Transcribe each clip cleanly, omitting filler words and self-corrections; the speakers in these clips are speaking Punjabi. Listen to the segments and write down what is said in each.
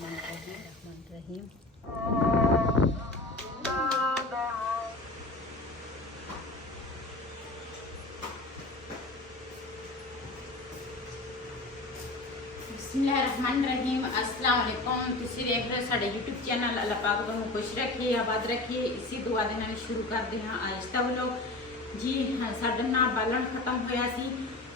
बिस्मिल्लाहिर्रहमानिर्रहीम। बिस्मिल्लाहिर्रहमानिर्रहीम। अस्सलाम वालेकुम। तुसी देख रहे हो साडे यूट्यूब चैनल। अल्लाह पाक तुहानू खुश रखे, आबाद रखे। इसी दुआ दे नाल शुरू करते हैं आज दा व्लॉग जी। हाँ, साडा ना बालन खत्म होया सी,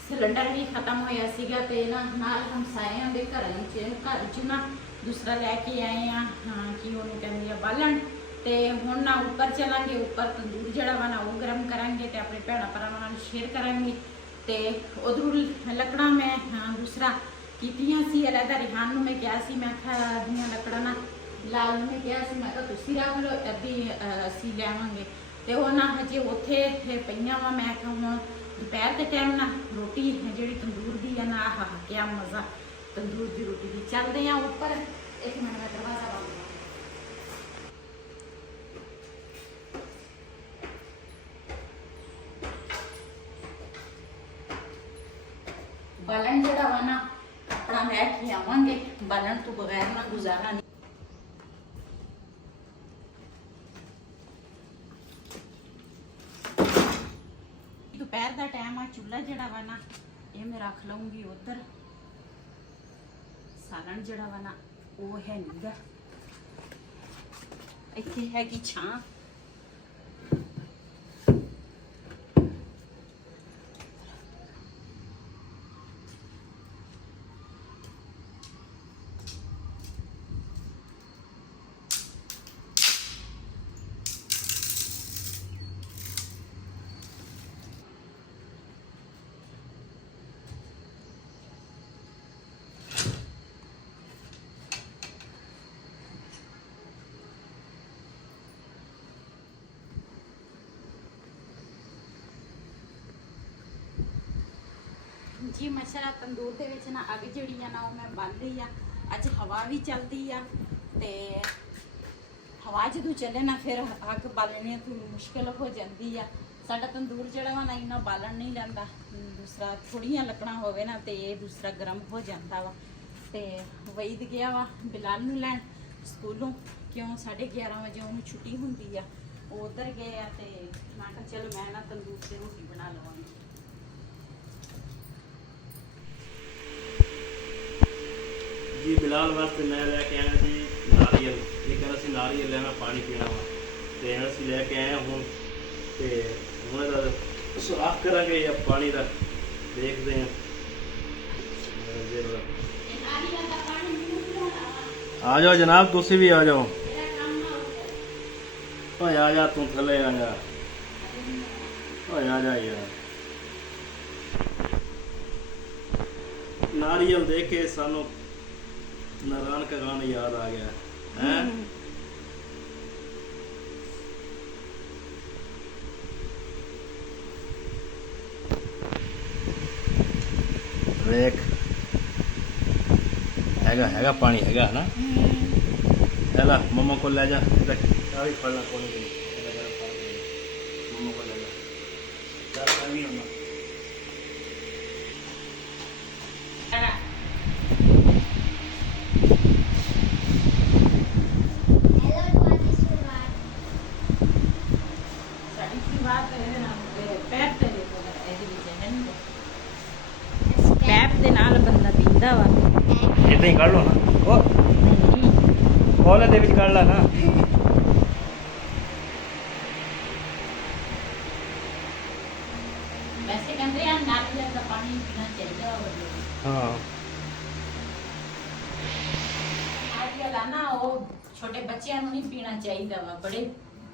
सिलेंडर भी खत्म होया सीगा ते ना नाल हमसायां दे घर च ना दूसरा लैके आए हैं। हाँ कि उन्होंने कहते हैं बालन ते हुण ना उपर चलांगे, उपर तंदूर जड़ा वा ना वो गर्म करांगे ते अपने भैणा भरावां नाल शेयर करांगे। ते उधरों लकड़ा मैं हाँ दूसरा कीतियां सी अलहदा। रिहान नूं मैं कहा सी, मैं दियां लकड़ां ना लाल नूं मैं कहा सी, मैं कहा तुसीं रख लो, अद्धी असीं लैवांगे। ते वो ना हजे उत्थे पईयां वा। मैं कहा हुण दोपहर के टाइम ना रोटी जिहड़ी तंदूर दी है ना, आह क्या मज़ा तंदूर की रोटी दी। चलते हैं उपर। एक मिनट में दरवाजा बंद कर। बालन जड़ा वा ना अपना लैके आवांगे, बालन तो बगैर ना गुजारा नहीं। दोपहर का टाइम आ, चूल्हा जड़ा वा ना ये मैं रख लूँगी उधर। सालन जड़ा वा ना वो है नीगा, इत्थे हैगी छां। जी माशाअल्लाह तंदूर दे विच ना अग जिहड़ी आ ना वो मैं बल रही आ। अज हवा भी चलती आ ते हवा जदों चले ना फिर अग बालने थोड़ी मुश्किल हो जाती आ। साडा तंदूर जिहड़ा वा ना इन्ना बालन नहीं लैंदा। दूसरा थोड़ियां लकड़ां होवे ना ते दूसरा गर्म हो जाता वा। ते वईद गया वा बिलाल नूं लैण स्कूलों, क्यों 11:30 बजे उन्होंने छुट्टी हुंदी आ। वो उधर गए आ ते मैं कहा चल मैं ना तंदूर ते रोटी बना लवांगी। जी बिलाल वास्ते मैं लैके आया जी नारियल। ये कह रहा सी नारियल लेना, पानी पीना वा ते असीं लैके आए हुण ते हुण दा सुराख करांगे या पानी दा देखते हैं। आ जाओ जनाब, तुसी भी आ जाओ। ओए आ जा, तू थले आ जा। ओए आ जा यार। नारियल देख के सानू नारायण का गाना याद आ गया है। देख हैगा पानी हैगा ना। चला मम्मा को ले जा, फलना कौन मम्मा को ले जा। चल अभी होना पैप दे नाल बंदा पींदा वा। इतना ही कर लो ना। ओ खोले दे विच कर ला ना। वैसे कहते हैं नारियल का पानी पीना चाहिए। हाँ नारियल है ना वो छोटे बच्चों को नहीं पीना चाहिए वा। बड़े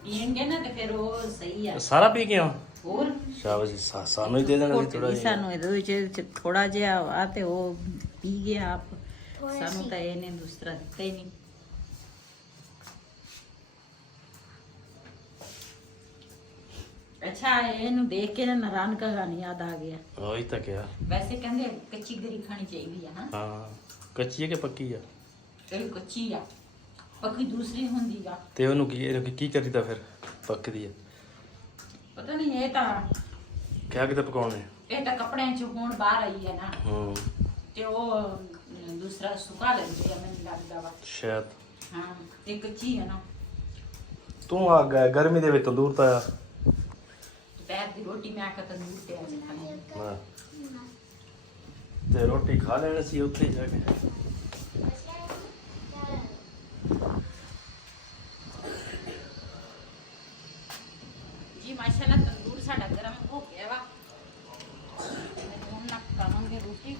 पीएंगे ना तो फिर वो सही है। सारा पी के आओ। और शाबाश सानू ही दे देना सी थोड़ा जिहा। सानू ਇਹਦੇ ਵਿੱਚ ਥੋੜਾ ਜਿਹਾ ਆ ਤੇ ਉਹ ਪੀ ਗਿਆ ਆਪ। ਸਾਨੂੰ ਤਾਂ ਇਹਨੇ ਦੂਸਰਾ ਦਿੱਤਾ ਹੀ ਨਹੀਂ। अच्छा ਇਹਨੂੰ ਦੇਖ ਕੇ ਨਾ ਨਾਰਾयण का गाना याद आ गया। वही तो क्या। वैसे कहते कच्ची गरी खानी चाहिए है। हाँ कच्ची है कि पक्की है? ਇਹ ਕੱਚੀ ਆ, ਪੱਕੀ ਦੂਸਰੀ ਹੁੰਦੀ ਆ। ਤੇ ਉਹਨੂੰ ਕੀ ਕਰੀਦਾ ਫਿਰ ਪੱਕਦੀ ਹੈ? ਪਤਾ ਨਹੀਂ ਇਹ ਤਾਂ ਕਿਆ ਕਿਤੇ ਪਕਾਉਣੇ? ਇਹ ਤਾਂ ਕੱਪੜਿਆਂ 'ਚ ਹੁਣ ਬਾਹਰ ਆਈ ਹੈ ਨਾ। ਹੂੰ ਤੇ ਉਹ ਦੂਸਰਾ ਸੁਕਾ ਲੈਂਦੇ ਆ ਮੈਨੂੰ ਲੱਗਦਾ ਵਾ। ਸ਼ਾਇਦ ਹਾਂ ਇੱਕ ਚੀ ਹੈ ਨਾ। ਤੂੰ ਆ ਗਰਮੀ ਦੇ ਵਿੱਚ ਤੰਦੂਰ ਤਾਂ ਦੁਪਹਿਰ ਦੀ ਰੋਟੀ ਮੈਂ ਆਖਿਆ ਤੰਦੂਰ ਤੇ ਆ ਜੀ ਖਾਣੀ। ਹਾਂ ਤੇ ਰੋਟੀ ਖਾ ਲੈਣੀ ਸੀ ਉੱਥੇ ਜਾ ਕੇ। ਜੀ ਮਾਸ਼ਾਅੱਲਾ ਤੰਦੂਰ ਸਾਡਾ ਗਰਮ ਹੋ ਗਿਆ ਵਾ। ਹੁਣ ਨਾ ਪਕਾਵਾਂਗੇ ਰੋਟੀ।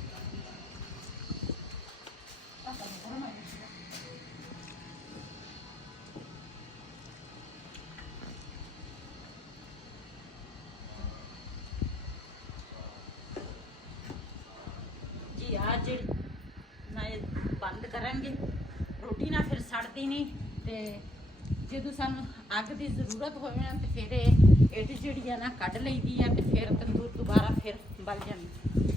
ਜੀ ਅੱਜ ਨਾ ਇਹ ਬੰਦ ਕਰਾਂਗੇ ਰੋਟੀ ਨਾ ਫਿਰ ਸੜਦੀ ਨਹੀਂ ਤੇ ਜਦੋਂ ਸਾਨੂੰ ਅੱਗ ਦੀ ਜ਼ਰੂਰਤ ਹੋਵੇ ਨਾ ਤੇ ਫਿਰ ਇਹ ਜਿਹੜੀ ਆ ਨਾ ਕੱਢ ਲਈਦੀ ਆ ਤੇ ਫਿਰ ਤੰਦੂਰ ਦੁਬਾਰਾ ਫਿਰ ਬਲ ਜਾਂਦੀ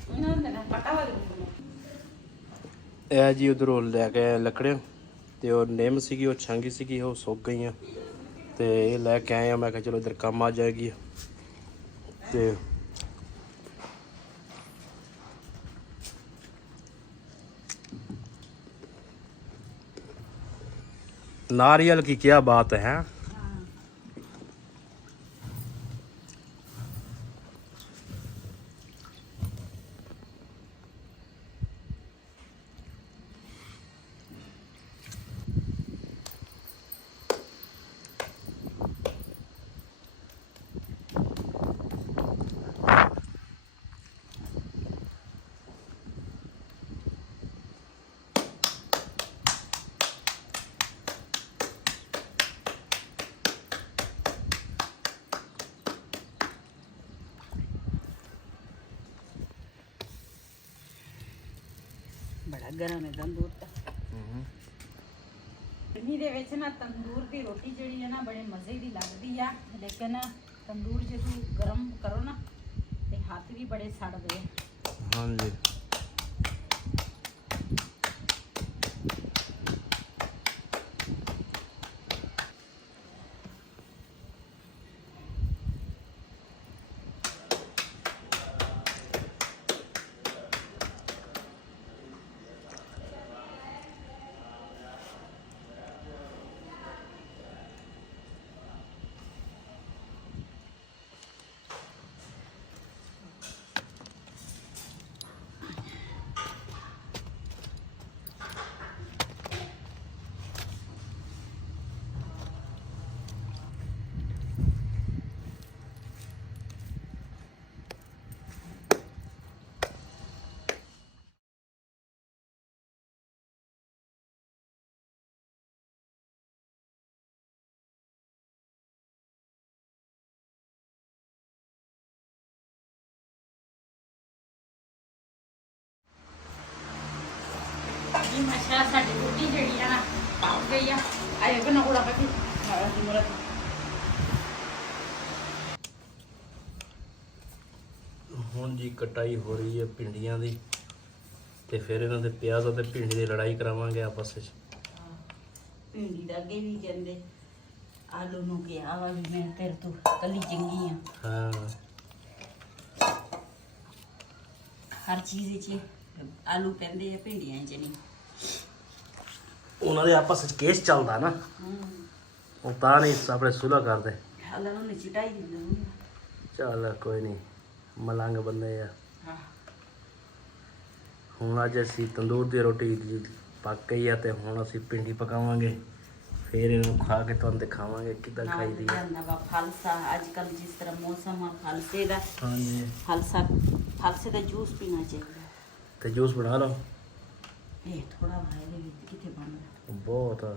ਉਹਨਾਂ ਦਾ ਨਾ ਪਟਾ ਵਾਲੀ ਇਹ ਜੀ ਉਧਰੋਂ ਲੈ ਕੇ ਆਏ ਲੱਕੜੀਆਂ ਤੇ ਉਹ ਨਿੰਮ ਸੀਗੀ ਉਹ ਛਾਂਗੀ ਸੀਗੀ ਉਹ ਸੁੱਕ ਗਈਆਂ ਤੇ ਇਹ ਲੈ ਕੇ ਆਏ ਆ। ਮੈਂ ਕਿਹਾ ਚਲੋ ਇਧਰ ਕੰਮ ਆ ਜਾਏਗੀ ਤੇ नारियल की क्या बात है। ਬੜਾ ਗਰਮ ਹੈ ਤੰਦੂਰ ਤਾਂ। ਗਰਮੀ ਦੇ ਵਿੱਚ ਨਾ ਤੰਦੂਰ ਦੀ ਰੋਟੀ ਜਿਹੜੀ ਹੈ ਨਾ ਬੜੇ ਮਜ਼ੇ ਦੀ ਲੱਗਦੀ ਆ ਲੇਕਿਨ ਤੰਦੂਰ ਜਦੋਂ ਗਰਮ ਕਰੋ ਨਾ ਤੇ ਹੱਥ ਵੀ ਬੜੇ ਸੜਦੇ ਆ। ਹਾਂਜੀ ਜੀ ਮਾਸ਼ਾ ਸਾਡੀ ਰੋਟੀ ਜਿਹੜੀ ਆ ਨਾ ਪੱਕ ਗਈ ਆ। ਆਏ ਬਣਾ ਕੋੜਾ ਪੱਕੀ ਮਾਰਾ ਦੀ ਮਰਤ ਹੁਣ ਜੀ ਕਟਾਈ ਹੋ ਰਹੀ ਹੈ ਭਿੰਡੀਆਂ ਦੀ ਤੇ ਫਿਰ ਇਹਨਾਂ ਦੇ ਪਿਆਜ਼ ਅਤੇ ਭਿੰਡੀ ਦੀ ਲੜਾਈ ਕਰਾਵਾਂਗੇ ਆਪਸ ਵਿੱਚ। ਭਿੰਡੀ ਦਾ ਅੱਗੇ ਵੀ ਕਹਿੰਦੇ ਆਲੂ ਨੂੰ ਕਿਹਾ ਵਾ ਵੀ ਮੈਂ ਤੇਰੇ ਤੋਂ ਕੱਲੀ ਚੰਗੀ ਆ। ਹਾਂ ਹਰ ਚੀਜ਼ ਵਿੱਚ ਆਲੂ ਪੈਂਦੇ ਆ ਭਿੰਡੀਆਂ 'ਚ ਨਹੀਂ। ਉਹਨਾਂ ਦੇ ਆਪਸ ਵਿੱਚ ਕੇਸ ਚੱਲਦਾ ਨਾ ਉਹ ਤਾਂ ਨਹੀਂ ਆਪਣੇ ਸੁਲ੍ਹਾ ਕਰਦੇ। ਹਾਲਾਂ ਨੂੰ ਚਿਟਾਈ ਦਿੰਦੇ ਚੱਲ ਕੋਈ ਨਹੀਂ ਮਲੰਗ ਬੰਦੇ ਆ। ਹਾਂ ਹੁਣ ਅੱਜ ਅਸੀਂ ਤੰਦੂਰ ਦੀ ਰੋਟੀ ਪੱਕ ਗਈ ਆ ਤੇ ਹੁਣ ਅਸੀਂ ਭਿੰਡੀ ਪਕਾਵਾਂਗੇ ਫਿਰ ਇਹਨੂੰ ਖਾ ਕੇ ਤੁਹਾਨੂੰ ਦਿਖਾਵਾਂਗੇ ਕਿੱਦਾਂ ਖਾਈਦੀ ਹੈ। ਜਾਂਦਾ ਵਾ ਫਲਸਾ ਅੱਜ ਕੱਲ ਜਿਸ ਤਰ੍ਹਾਂ ਮੌਸਮ ਆ ਫਲਸੇ ਦਾ। ਹਾਂਜੀ ਫਲਸੇ ਦਾ ਜੂਸ ਪੀਣਾ ਚਾਹੀਦਾ ਤੇ ਜੂਸ ਬਣਾ ਲਓ। ਇਹ ਥੋੜਾ ਭਾਈ ਦੇ ਵਿੱਚ ਕਿੱਥੇ ਬਣਦਾ ਬਹੁਤ ਆ।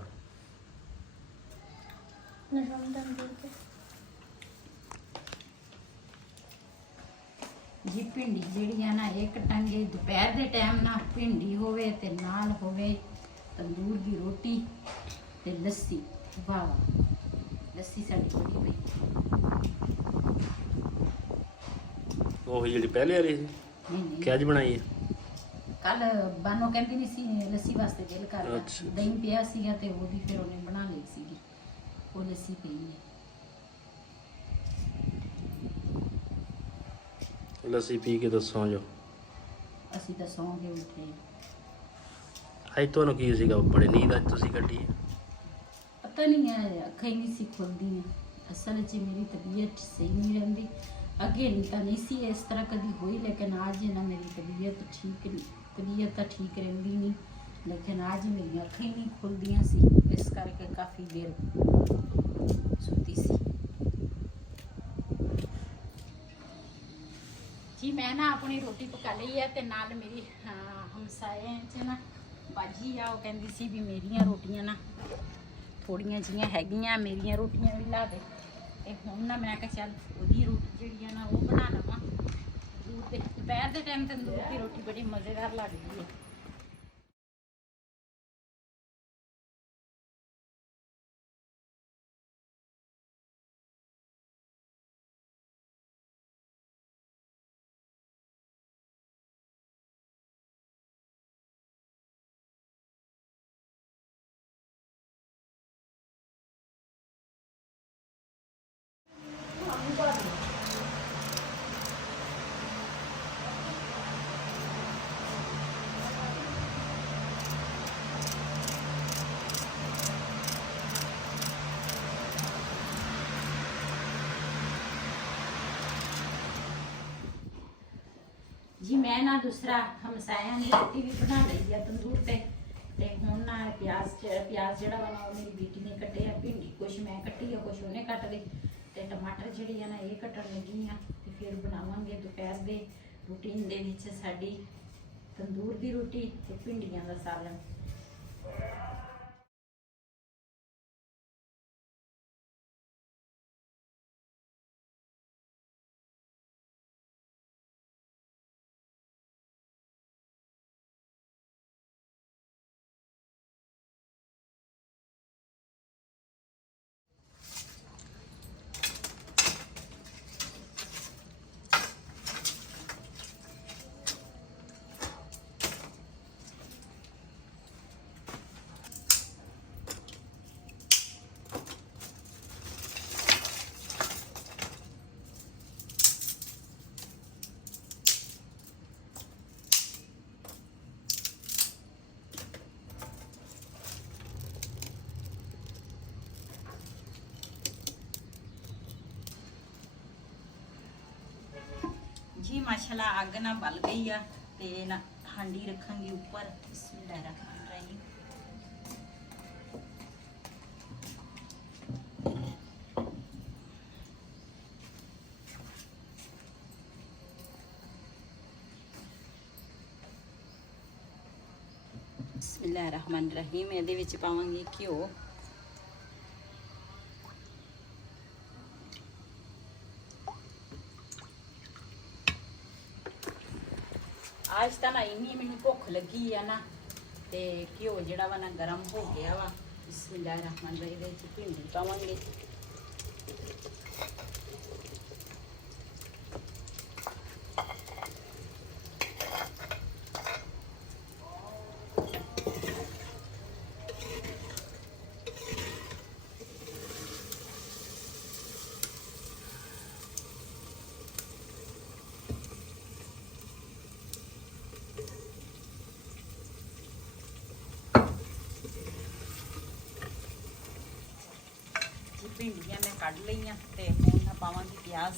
ਜੀ ਭਿੰਡੀ ਜਿਹੜੀ ਆ ਨਾ ਇੱਕ ਟੰਗੇ ਦੁਪਹਿਰ ਦੇ ਟਾਈਮ ਨਾ ਭਿੰਡੀ ਹੋਵੇ ਤੇ ਨਾਲ ਹੋਵੇ ਤੰਦੂਰ ਦੀ ਰੋਟੀ ਤੇ ਲੱਸੀ। ਵਾਹ ਵਾਹ ਲੱਸੀ ਸਾਡੀ ਬਣੀ ਪਈ। ਉਹ ਜਿਹੜੀ ਪਹਿਲੇ ਵਾਲੀ ਸੀ ਨਹੀਂ ਨਹੀਂ ਕਿ ਅੱਜ ਬਣਾਈ ਹੈ। ਕੱਲ ਬਾਨੋ ਕਹਿੰਦੀ ਨਹੀਂ ਸੀ ਲੱਸੀ ਵਾਸਤੇ ਦਿਲ ਕਰਦਾ। ਅੱਛਾ। ਦਹੀਂ ਪਿਆ ਸੀਗਾ ਤੇ ਉਹਦੀ ਫਿਰ ਉਹਨੇ ਬਣਾ ਲਈ ਸੀਗੀ ਉਹ ਲੱਸੀ ਪਈ ਹੈ। ਲੱਸੀ ਪੀ ਕੇ ਦੱਸੋ ਜੋ ਅਸੀਂ ਤਾਂ ਸੌਂ ਕੇ ਉੱਠੇ। ਅੱਜ ਤੁਹਾਨੂੰ ਕੀ ਸੀਗਾ ਬੜੇ ਨੀਂਦ ਅੱਜ ਤੁਸੀਂ ਕੱਢੀ ਹੈ? ਪਤਾ ਨਹੀਂ ਹੈ, ਅੱਖਾਂ ਹੀ ਨਹੀਂ ਸੀ ਖੁੱਲਦੀਆਂ। ਅਸਲ 'ਚ ਮੇਰੀ ਤਬੀਅਤ ਸਹੀ ਨਹੀਂ ਰਹਿੰਦੀ। ਅੱਗੇ ਨਹੀਂ ਤਾਂ ਨਹੀਂ ਸੀ ਇਸ ਤਰ੍ਹਾਂ ਕਦੀ ਹੋਈ, ਲੇਕਿਨ ਅੱਜ ਨਾ ਮੇਰੀ ਤਬੀਅਤ ਠੀਕ ਨਹੀਂ, ਤਬੀਅਤ ਤਾਂ ਠੀਕ ਰਹਿੰਦੀ ਨਹੀਂ, ਲੇਕਿਨ ਅੱਜ ਮੇਰੀਆਂ ਅੱਖਾਂ ਹੀ ਨਹੀਂ ਖੁੱਲਦੀਆਂ ਸੀ, ਇਸ ਕਰਕੇ ਕਾਫੀ ਦੇਰ ਸੁੱਤੀ ਸੀ ਜੀ। ਮੈਂ ਨਾ ਆਪਣੀ ਰੋਟੀ ਪਕਾ ਲਈ ਹੈ ਤੇ ਨਾਲ ਮੇਰੀ ਹਮਸਾਏ 'ਚ ਨਾ ਬਾਜੀ ਆ, ਉਹ ਕਹਿੰਦੀ ਸੀ ਵੀ ਮੇਰੀਆਂ ਰੋਟੀਆਂ ਨਾ ਥੋੜੀਆਂ ਜਿਹੀਆਂ ਹੈਗੀਆਂ, ਮੇਰੀਆਂ ਰੋਟੀਆਂ ਵੀ ਲਾ ਦੇ। ਤੇ ਹੁਣ ਨਾ ਮੈਂ ਕਿਹਾ ਚੱਲ ਉਹਦੀ ਰੋਟੀ ਜਿਹੜੀ ਆ ਨਾ ਉਹ ਬਣਾ ਲਵਾਂ। ਦੁਪਹਿਰ ਦੇ ਟਾਈਮ ਤੰਦੂਰ ਦੀ ਰੋਟੀ ਬੜੀ ਮਜ਼ੇਦਾਰ ਲੱਗਦੀ ਹੈ। जी मैं ना दूसरा हमसाया ने रोटी भी बना ली है तंदूर ते हुण ना प्याज जड़ा वा ना मेरी बेटी ने कटे आ, भिंडी कुछ मैं कटी है कुछ उन्हें कट ली ते टमाटर जिहड़ी है ना ये कटन लगी हाँ ते फिर बनावांगे दोपहर दे रूटीन दे विच साडी तंदूर दी रोटी ते भिंडियां दा सालन। जी माशाल्लाह आग ना बल गई है ते ना हांडी रखांगी ऊपर। बिस्मिल्लाहिर्रहमानिर्रहीम। बिस्मिल्लाहिर्रहमानिर्रहीम। ਇਹਦੇ ਵਿੱਚ ਪਾਵਾਂਗੀ ਘਿਓ। आज तो ना इन्नी मैनू भुख लगी है ना ते घ्यो जिहड़ा वा ना गर्म हो गया वा। बिस्मिल्लाहिर्रहमानिर्रहीम। इहदे विच भिंडी पावांगे। भिंडियां मैं कढ़ लईयां ते हुण मैं पावांगी प्याज।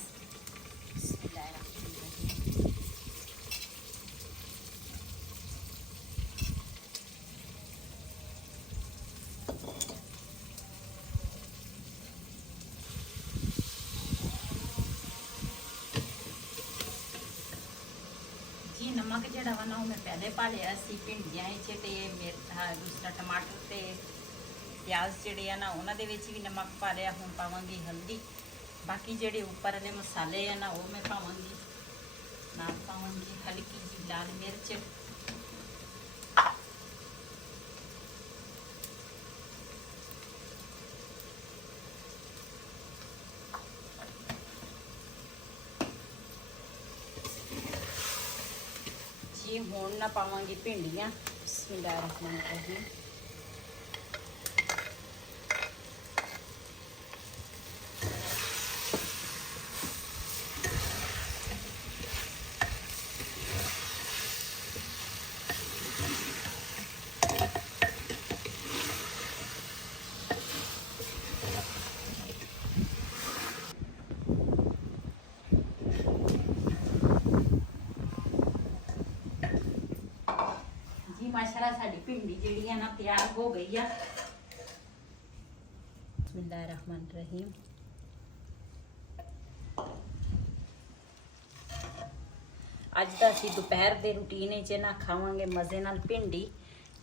जी नमक जिहड़ा वा ना मैं पहले पा लिया सी भिंडियां ते दूसरा टमाटर ते प्याज जिहड़े आ ना उन्हां दे विच भी नमक पा लिया। हुण पावांगी हल्दी। बाकी जिहड़े उपर वाले मसाले आ ना वो मैं पावांगी। नाल पावांगी हल्की जी लाल मिर्च। जी हुण ना पावांगी भिंडियां। बिस्मिल्लाहिर्रहमानिर्रहीम। ਮਾਸ਼ਾਅੱਲਾ ਸਾਡੀ ਭਿੰਡੀ ਜਿਹੜੀ ਆ ਨਾ ਤਿਆਰ ਹੋ ਗਈ ਆ। ਬਿਸਮਿਲ੍ਲਾਹਿਰਰਹਿਮਾਨਿਰਰਹੀਮ। ਅੱਜ ਦਾ ਅਸੀਂ ਦੁਪਹਿਰ ਦੇ ਰੂਟੀਨ ਵਿੱਚ ਨਾ ਖਾਵਾਂਗੇ ਮਜ਼ੇ ਨਾਲ ਭਿੰਡੀ।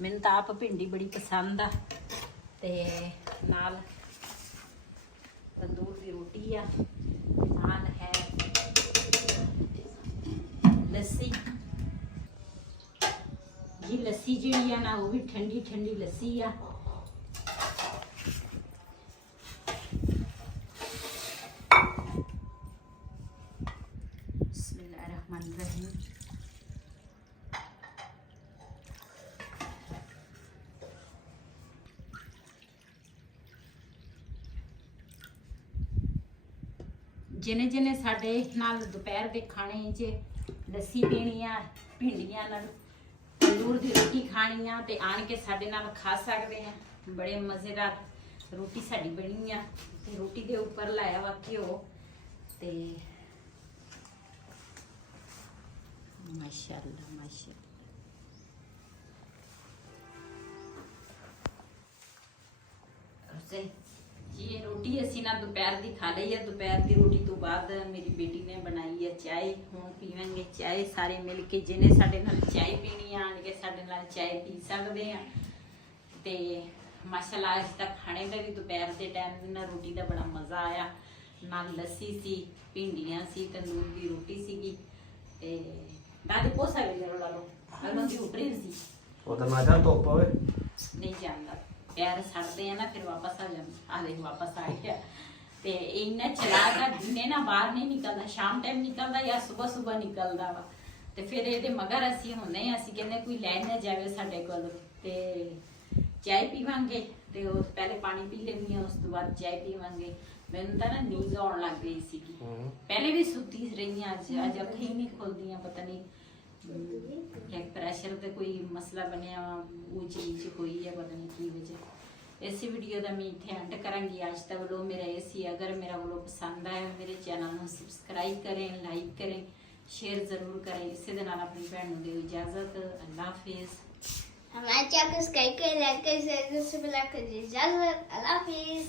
ਮੈਨੂੰ ਤਾਂ ਆਪ ਭਿੰਡੀ ਬੜੀ ਪਸੰਦ ਆ ਤੇ ਨਾਲ ਤੰਦੂਰ ਦੀ ਰੋਟੀ ਆ, ਨਾਲ ਹੈ ਲੱਸੀ। ਜੀ ਲੱਸੀ ਜਿਹੜੀ ਆ ਨਾ ਉਹ ਵੀ ਠੰਡੀ ਠੰਡੀ ਲੱਸੀ ਆ। ਬਿਸਮਿਲ੍ਲਾਹਿਰਰਹਿਮਾਨਿਰਰਹੀਮ। ਜਿਨੇ ਜਿਨੇ ਸਾਡੇ ਨਾਲ ਦੁਪਹਿਰ ਦੇ ਖਾਣੇ 'ਚ ਲੱਸੀ ਪੀਣੀ ਆ, ਭਿੰਡੀਆਂ ਨਾਲ ਤੰਦੂਰ ਦੀ ਰੋਟੀ ਖਾਣੀ ਆ ਤੇ ਆਣ ਕੇ ਸਾਡੇ ਨਾਲ ਖਾ ਸਕਦੇ ਆ। ਬੜੇ ਮਜ਼ੇਦਾਰ ਰੋਟੀ ਸਾਡੀ ਬਣੀ ਆ ਤੇ ਰੋਟੀ ਦੇ ਉੱਪਰ ਲਾਇਆ ਵਾ ਘਿਓ ਤੇ ਮਾਸ਼ਾਅੱਲਾ ਮਾਸ਼ਾਅੱਲਾ। ਜੀ ਇਹ ਰੋਟੀ ਅਸੀਂ ਨਾ ਦੁਪਹਿਰ ਦੀ ਖਾ ਲਈ ਆ। ਦੁਪਹਿਰ ਦੀ ਰੋਟੀ ਤੋਂ ਬਾਅਦ ਮੇਰੀ ਬੇਟੀ ਨੇ ਬਣਾਈ ਹੈ ਚਾय। ਹੁਣ ਪੀਵਾਂਗੇ ਚਾय ਸਾਰੇ ਮਿਲ ਕੇ। ਜਿਹਨੇ ਸਾਡੇ ਨਾਲ ਚਾय ਪੀਣੀ ਆ ਆਣ ਕੇ ਸਾਡੇ ਨਾਲ ਚਾय ਪੀ ਸਕਦੇ ਆ। ਤੇ ਮਾਸ਼ਾਅੱਲਾ ਅੱਜ ਤੱਕ ਖਾਣੇ ਦਾ ਵੀ ਦੁਪਹਿਰ ਦੇ ਟਾਈਮ ਨਾਲ ਰੋਟੀ ਦਾ ਬੜਾ ਮਜ਼ਾ ਆਇਆ। ਨਾਲ ਲੱਸੀ ਸੀ, ਭਿੰਡੀਆਂ ਸੀ, ਤੰਦੂਰ ਦੀ ਰੋਟੀ ਸੀਗੀ ਤੇ ਦਾਦੀ ਪੋਸਾ ਵੀ ਜਰੂਰ ਲੋ ਉਹਨਾਂ ਦੀ ਉਪਰੀ ਸੀ। ਉਹ ਤਾਂ ਮੈਂ ਤਾਂ ਧੁੱਪ ਹੋਵੇ ਨਹੀਂ ਜਾਂਦਾ, ਪੈਰ ਸੜਦੇ ਆ ਨਾ ਫਿਰ ਵਾਪਸ ਆ ਜਾਂਦੇ। ਆ ਦੇਖ ਵਾਪਸ ਆ ਗਿਆ। ਤੇ ਇੰਨਾ ਚਲਾਕ ਦਿਨੇ ਨਾ ਬਾਹਰ ਨਹੀਂ ਨਿਕਲਦਾ, ਸ਼ਾਮ ਟਾਈਮ ਨਿਕਲਦਾ ਜਾਂ ਸਵੇਰ ਨਿਕਲਦਾ ਵਾ। ਤੇ ਫਿਰ ਇਹਦੇ ਮਗਰ ਅਸੀਂ ਹੁੰਦੇ ਆ, ਅਸੀਂ ਕਹਿੰਦੇ ਕੋਈ ਲੈ ਨਾ ਜਾਵੇ ਸਾਡੇ ਕੋਲ। ਤੇ ਚਾय ਪੀਵਾਂਗੇ ਤੇ ਉਹ ਪਹਿਲੇ ਪਾਣੀ ਪੀ ਲੈਂਦੀ ਆ, ਉਸ ਤੋਂ ਬਾਅਦ ਚਾय ਪੀਵਾਂਗੇ। ਮੈਨੂੰ ਤਾਂ ਨਾ ਨੀਂਦ ਆਉਣ ਲੱਗ ਗਈ ਸੀਗੀ। ਪਹਿਲੇ ਵੀ ਸੁੱਤੀ ਰਹੀ ਆ, ਅੱਜ ਅੱਖਾਂ ਹੀ ਨਹੀਂ ਖੁੱਲਦੀਆਂ। ਪਤਾ ਨਹੀਂ ਬਲੱਡ ਪ੍ਰੈਸ਼ਰ ਤੇ ਕੋਈ ਮਸਲਾ ਬਣਿਆ, ਉਹ ਚੀਜ਼ ਹੋਈ ਹੈ, ਪਤਾ ਨਹੀਂ ਕੀ ਵਜ੍ਹਾ। ਇਸ ਵੀਡੀਓ ਦਾ ਮੈਂ ਇੱਥੇ ਐਂਡ ਕਰਾਂਗੀ। ਅੱਜ ਦਾ ਵਲੋਗ ਮੇਰਾ ਇਹ ਸੀ। ਅਗਰ ਮੇਰਾ ਵਲੋਗ ਪਸੰਦ ਆਇਆ ਮੇਰੇ ਚੈਨਲ ਨੂੰ ਸਬਸਕ੍ਰਾਈਬ ਕरें, लाइक करें, शेयर जरूर करें। इससे दे नाल अपनी भैन नूं दिओ इजाजत। अल्लाह हाफिज। हमारे चैनल को सब्सक्राइब करें, लाइक करें, शेयर करें, इजाजत। अल्लाह हाफिज।